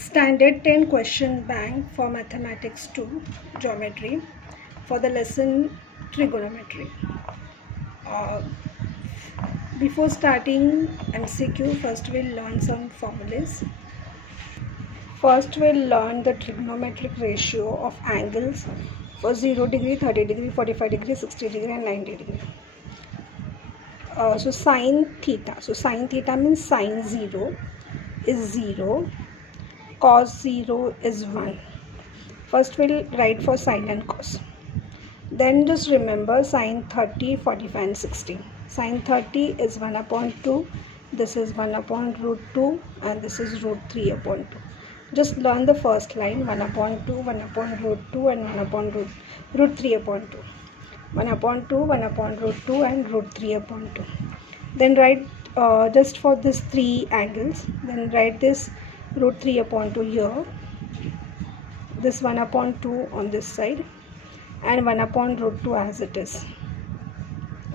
Standard 10 question bank for mathematics 2 geometry for the lesson trigonometry. Before starting MCQ, first we'll learn some formulas. First we'll learn the trigonometric ratio of angles for 0 degree, 30 degree, 45 degree, 60 degree and 90 degree. So sine theta. So sine theta means sine 0 is 0. Cos 0 is 1. First we'll write for sine and cos. Then just remember sine 30, 45 and 60. Sine 30 is 1 upon 2. This is 1 upon root 2 and this is root 3 upon 2. Just learn the first line 1 upon 2, 1 upon root 2 and 1 upon root 3 upon 2. 1 upon 2, 1 upon root 2 and root 3 upon 2. Then write just for this 3 angles. Then write this root 3 upon 2 here, this 1 upon 2 on this side and 1 upon root 2 as it is.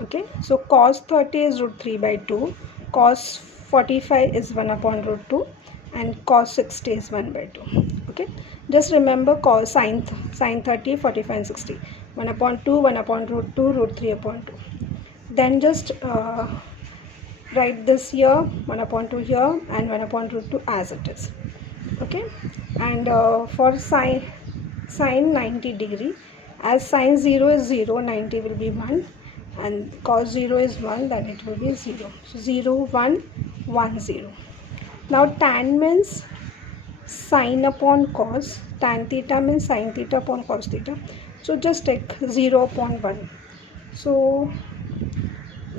Okay, so cos 30 is root 3 by 2, cos 45 is 1 upon root 2 and cos 60 is 1 by 2. Okay, just remember cos sine 30, 45 and 60. 1 upon 2, 1 upon root 2, root 3 upon 2. Then just write this here 1 upon 2 here and 1 upon root 2 as it is. Okay, and for sine 90 degree, as sine 0 is 0, 90 will be 1 and cos 0 is 1, then it will be 0. So 0, 1, 1, 0. Now tan means sine upon cos, tan theta means sine theta upon cos theta. So just take 0 upon 1. So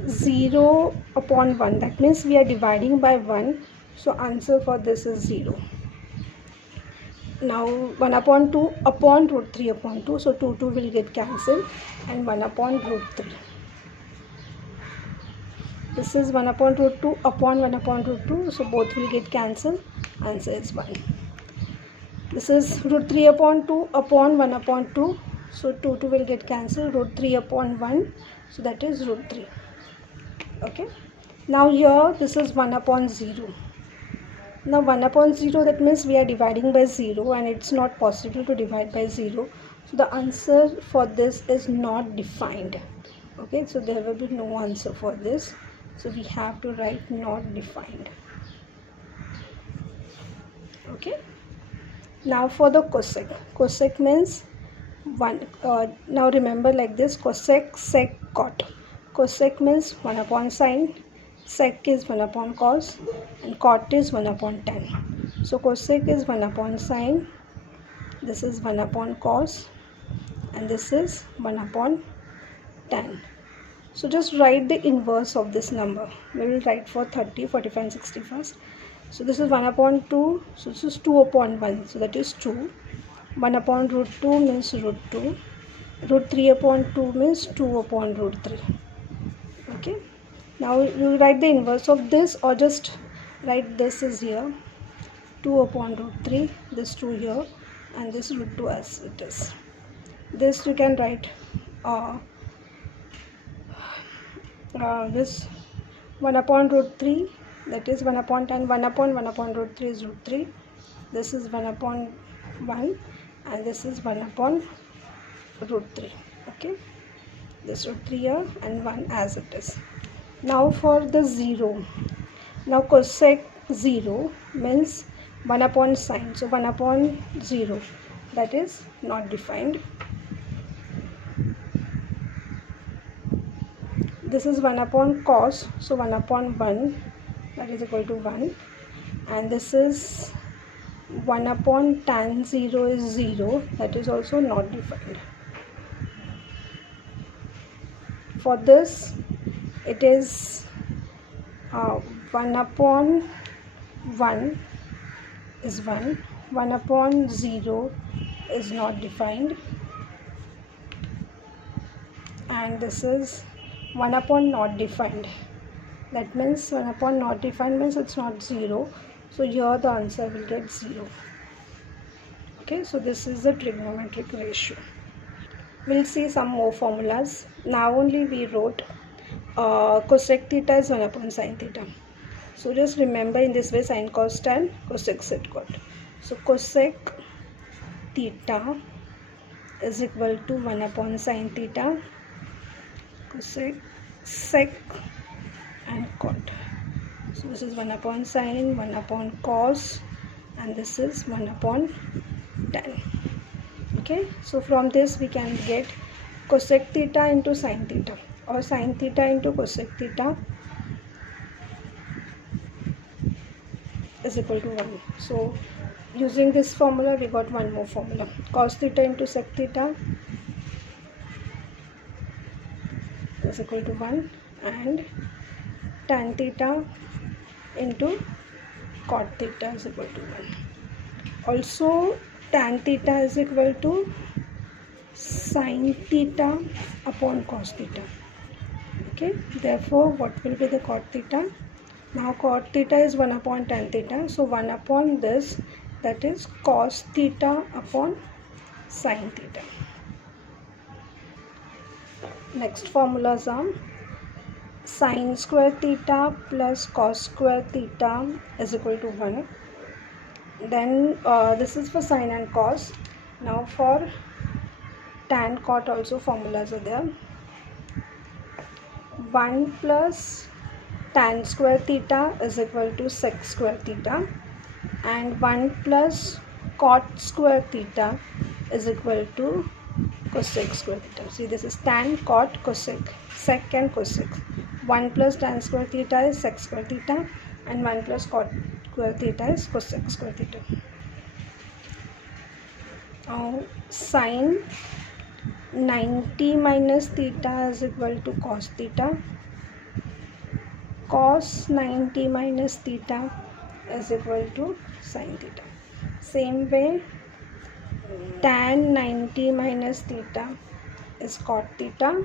0 upon 1, that means we are dividing by 1. So answer for this is 0. Now 1 upon 2 upon root 3 upon 2. So 2 will get cancelled and 1 upon root 3. This is 1 upon root 2 upon 1 upon root 2. So both will get cancelled. Answer is 1. This is root 3 upon 2 upon 1 upon 2. So 2 will get cancelled. Root 3 upon 1. So that is root 3. Okay. Now here this is 1 upon 0. Now 1 upon 0, that means we are dividing by 0 and it's not possible to divide by 0. So the answer for this is not defined. Okay, so there will be no answer for this. So we have to write not defined. Okay. Now for the cosec. Cosec means 1. Now remember like this: cosec, sec, cot. Cosec means 1 upon sine, sec is 1 upon cos and cot is 1 upon tan. So cosec is 1 upon sine, this is 1 upon cos and this is 1 upon tan. So just write the inverse of this number. We will write for 30, 45 and 60 first. So this is 1 upon 2, so this is 2 upon 1, so that is 2. 1 upon root 2 means root 2. Root 3 upon 2 means 2 upon root 3. Okay. Now you write the inverse of this or just write this is here. 2 upon root 3, this 2 here and this root 2 as it is. This you can write this 1 upon root 3, that is 1 upon tan, 1 upon root 3 is root 3. This is 1 upon 1 and this is 1 upon root 3. Okay, this root 3 here and 1 as it is. Now for the 0. Now cosec 0 means 1 upon sine. So 1 upon 0, that is not defined. This is 1 upon cos. So 1 upon 1, that is equal to 1. And this is 1 upon tan 0 is 0. That is also not defined. For this, it is 1 upon 1 is 1. 1 upon 0 is not defined. And this is 1 upon not defined. That means 1 upon not defined means it's not 0. So here the answer will get 0. Okay, so this is the trigonometric ratio. We'll see some more formulas. Now only we wrote cosec theta is 1 upon sin theta. So just remember in this way: sin cos tan, cosec sec cot. So cosec theta is equal to 1 upon sin theta, cosec, sec and cot. So this is 1 upon sin, 1 upon cos, and this is 1 upon tan. Okay, so from this we can get cosec theta into sin theta, or sin theta into cosec theta is equal to 1. So using this formula we got one more formula, cos theta into sec theta is equal to 1, and tan theta into cot theta is equal to 1. Also tan theta is equal to sin theta upon cos theta. Okay, therefore what will be the cot theta? Now cot theta is 1 upon tan theta, so 1 upon this, that is cos theta upon sin theta. Next formulas are sin square theta plus cos square theta is equal to 1. Then this is for sin and cos. Now for tan cot also formulas are there. 1 plus tan square theta is equal to sec square theta, and 1 plus cot square theta is equal to cosec square theta. See, this is tan, cot, cosec, sec and cosec. 1 plus tan square theta is sec square theta, and 1 plus cot square theta is cosec square theta. Now sin 90 minus theta is equal to cos theta, cos 90 minus theta is equal to sin theta. Same way, tan 90 minus theta is cot theta,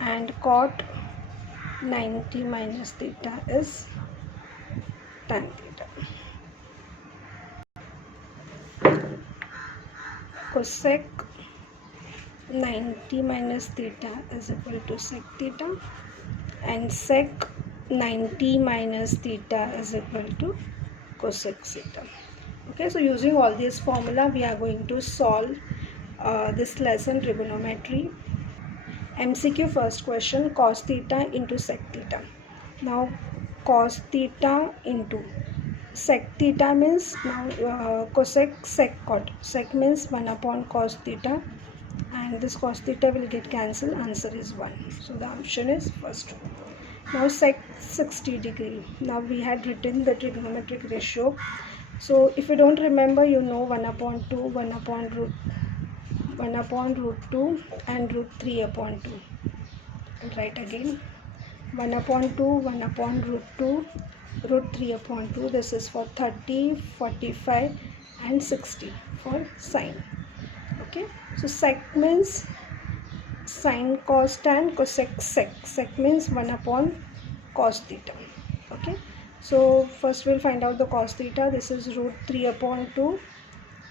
and cot 90 minus theta is tan theta. Cosec 90 minus theta is equal to sec theta, and sec 90 minus theta is equal to cosec theta. Okay, so using all these formula we are going to solve this lesson trigonometry. MCQ first question, cos theta into sec theta. Now cos theta into sec theta means, now cosec sec cot. Sec means 1 upon cos theta, and this cos theta will get cancelled. Answer is 1. So the option is first one. Now sec 60 degree. Now we had written the trigonometric ratio. So if you don't remember, you know 1 upon 2, 1 upon root 2 and root 3 upon 2. I'll write again. 1 upon 2, 1 upon root 2, root 3 upon 2. This is for 30, 45 and 60 for sine. Okay, so sec means sine cos tan, cosec sec. Sec means 1 upon cos theta. Okay, so first we'll find out the cos theta. This is root 3 upon 2.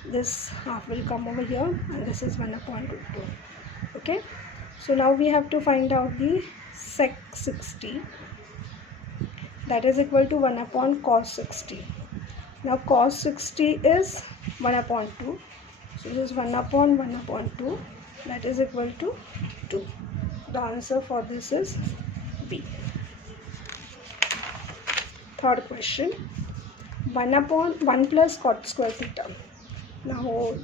This half will come over here, and this is 1 upon root 2. Okay, so now we have to find out the sec 60. That is equal to 1 upon cos 60. Now cos 60 is 1 upon 2. So this is 1 upon 2. That is equal to 2. The answer for this is B. Third question, 1 plus cot square theta. Now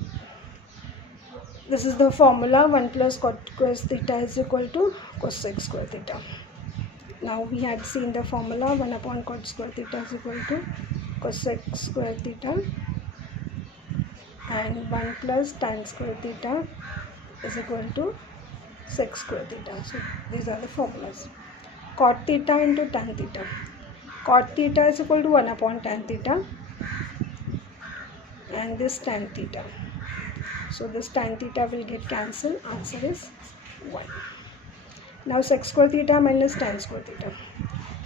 this is the formula, 1 plus cot square theta is equal to cosec square theta. Now we had seen the formula, 1 upon cot square theta is equal to cosec square theta, and 1 plus tan square theta is equal to sec square theta. So these are the formulas. Cot theta into tan theta. Cot theta is equal to 1 upon tan theta, and this tan theta. So this tan theta will get cancelled. Answer is 1. Now sec square theta minus tan square theta.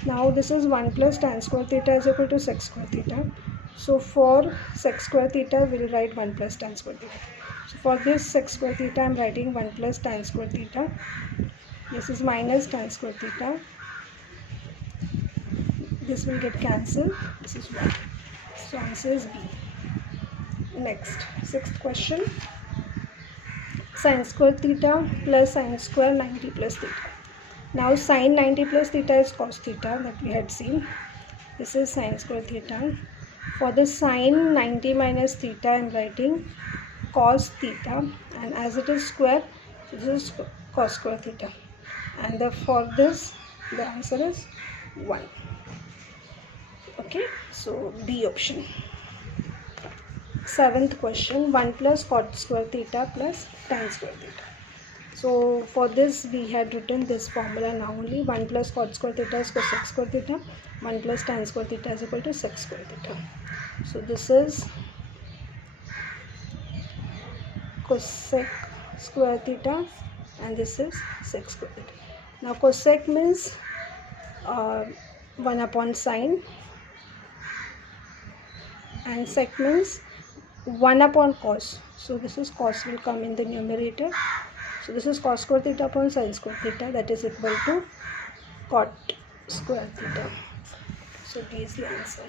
Now this is 1 plus tan square theta is equal to sec square theta. So for sec square theta we will write 1 plus tan square theta. So for this sec square theta I am writing 1 plus tan square theta. This is minus tan square theta. This will get cancelled. This is 1. So answer is B. next, sixth question. Sin square theta plus sin square 90 plus theta. Now sin 90 plus theta is cos theta that we had seen. This is sin square theta. For the sin 90 minus theta I am writing cos theta, and as it is square, so this is cos square theta, and for this the answer is 1. Okay, so B option. Seventh question, 1 plus cot square theta plus tan square theta. So for this we had written this formula now only. 1 plus cot square theta is cosec square theta, 1 plus tan square theta is equal to sec square theta. So this is cosec square theta and this is sec square theta. Now cosec means 1 upon sine, and sec means 1 upon cos. So this is cos will come in the numerator. So this is cos square theta upon sin square theta, that is equal to cot square theta. So D is the answer.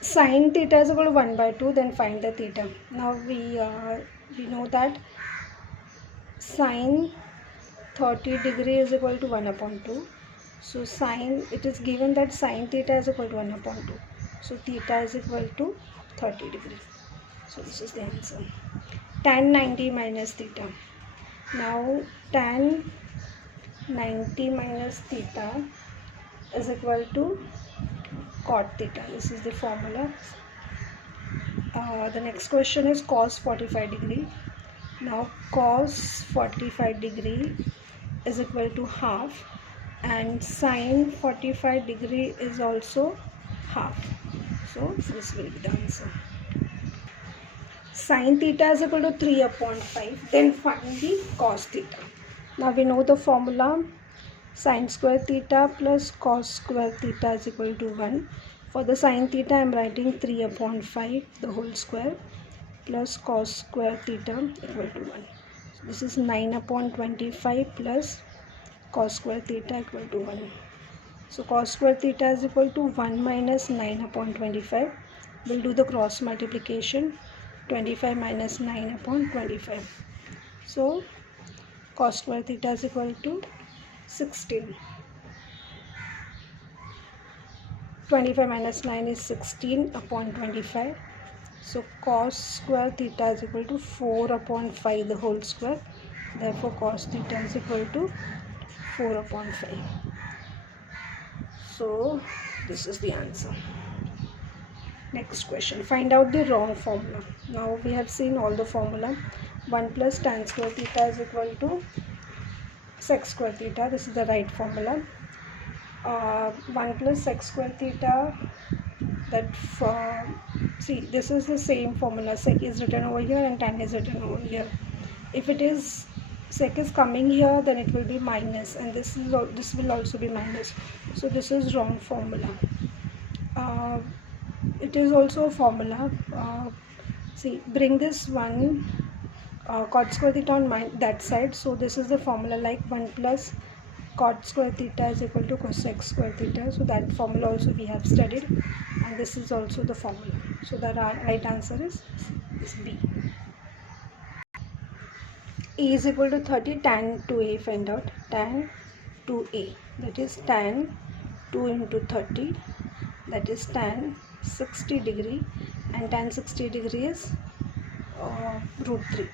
Sin theta is equal to 1 by 2, then find the theta. Now we know that sin 30 degree is equal to 1 upon 2. So sin, it is given that sin theta is equal to 1 upon 2. So theta is equal to 30 degree. So this is the answer. Tan 90 minus theta. Now tan 90 minus theta is equal to cot theta. This is the formula. The next question is cos 45 degree. Now cos 45 degree is equal to half, and sin 45 degree is also half. So this will be the answer. Sin theta is equal to 3 upon 5. Then find the cos theta. Now we know the formula. Sin square theta plus cos square theta is equal to 1. For the sin theta I am writing 3 upon 5 the whole square plus cos square theta equal to 1. So this is 9 upon 25 plus cos square theta equal to 1. So cos square theta is equal to 1 minus 9 upon 25. We'll do the cross multiplication. 25 minus 9 upon 25. So cos square theta is equal to 16. 25 minus 9 is 16 upon 25. So cos square theta is equal to 4 upon 5 the whole square. Therefore cos theta is equal to 4 upon 5. So this is the answer. Next question, find out the wrong formula. Now we have seen all the formula. 1 plus tan square theta is equal to sec square theta. This is the right formula. 1 plus sec square theta, that see, this is the same formula. Sec is written over here and tan is written over here. If it is sec is coming here, then it will be minus, and this will also be minus. So this is wrong formula. It is also a formula. See, bring this one cot square theta on that side. So this is the formula, like 1 plus cot square theta is equal to cosec square theta. So that formula also we have studied, and this is also the formula. So the right answer is B. A is equal to 30, tan 2a, find out tan 2a, that is tan 2 into 30, that is tan 60 degree, and tan 60 degree is root 3.